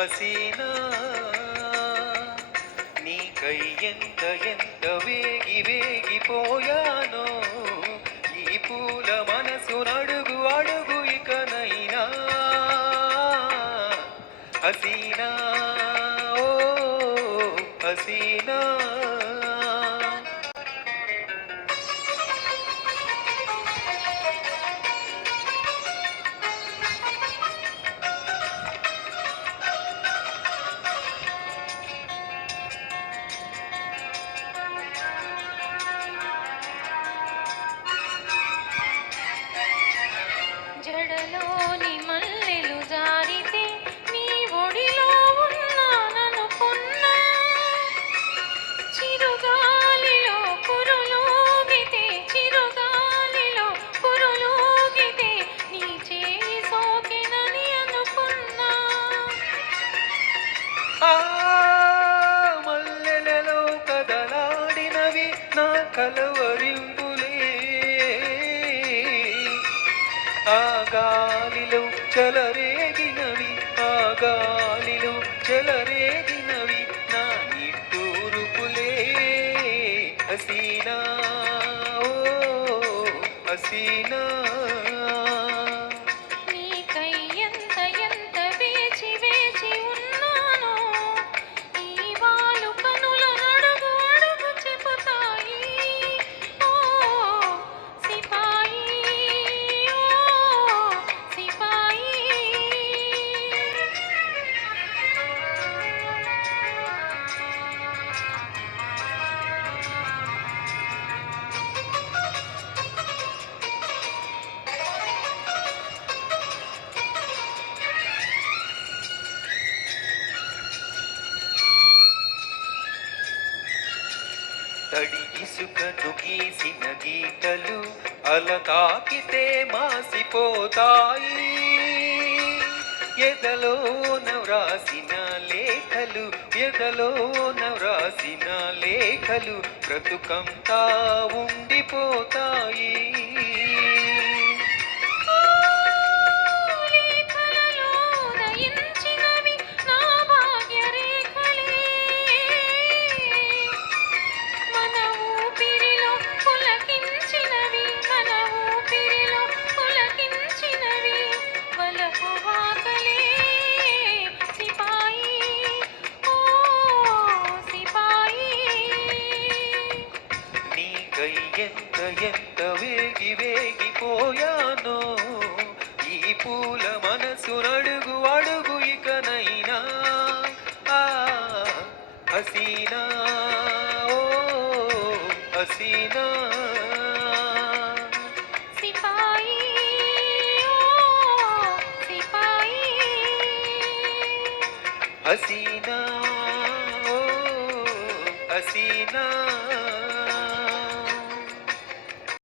హసీనా నీకై ఎంత ఎంత వేగిపోయానో ఈ పూల మనసు నడుగు అడుగు ఇకనైనా హసీనా ఓ హసీనా జడలోని మల్లెలు జారితే నీ ఒడిలో ఉన్నాననుకున్నా చిరుగాలిలో కురులూగితే చిరుగాలిలో కురులూగితే నీ చేయి సోకినని అనుకున్నా ఆ మల్లెలలో కదలాడినవి నా కలవరింపులే ఆ గాలిలో చెలరేగినవి ఆ గాలిలో చెలరేగినవి నా నిట్టూరుపులే హసీనా ఓ హసీనా నీకై ఎంత ఎంత వేచి వేచి ఉన్నానో ఈ వాలు కనుల నడుగు అడుగు చెబుతాయి ఓ సిపాయి ఓ సిపాయి తడి ఇసుకను గీసిన గీతలు అల తాకితే మాసిపోతాయి ఎదలోన వ్రాసిన లేఖలు ఎదలోన వ్రాసిన లేఖలు బ్రతుకంతా ఉండిపోతాయి రేఖలలో ఉదయించినవి నా భాగ్య రేఖలే మన ఊపిరిలో పులకించినవి మన ఊపిరిలో పులకించినవి వలపు వాకలే సిపాయి ఓ సిపాయి నీకై ఎంత ఎంత వేగిపోయానో ఈ పూల మనసు నడుగు అడుగు ఇకనైనా ఆ హసీనా ఓ హసీనా సిపాయి ఓ సిపాయి హసీనా ఓ హసీనా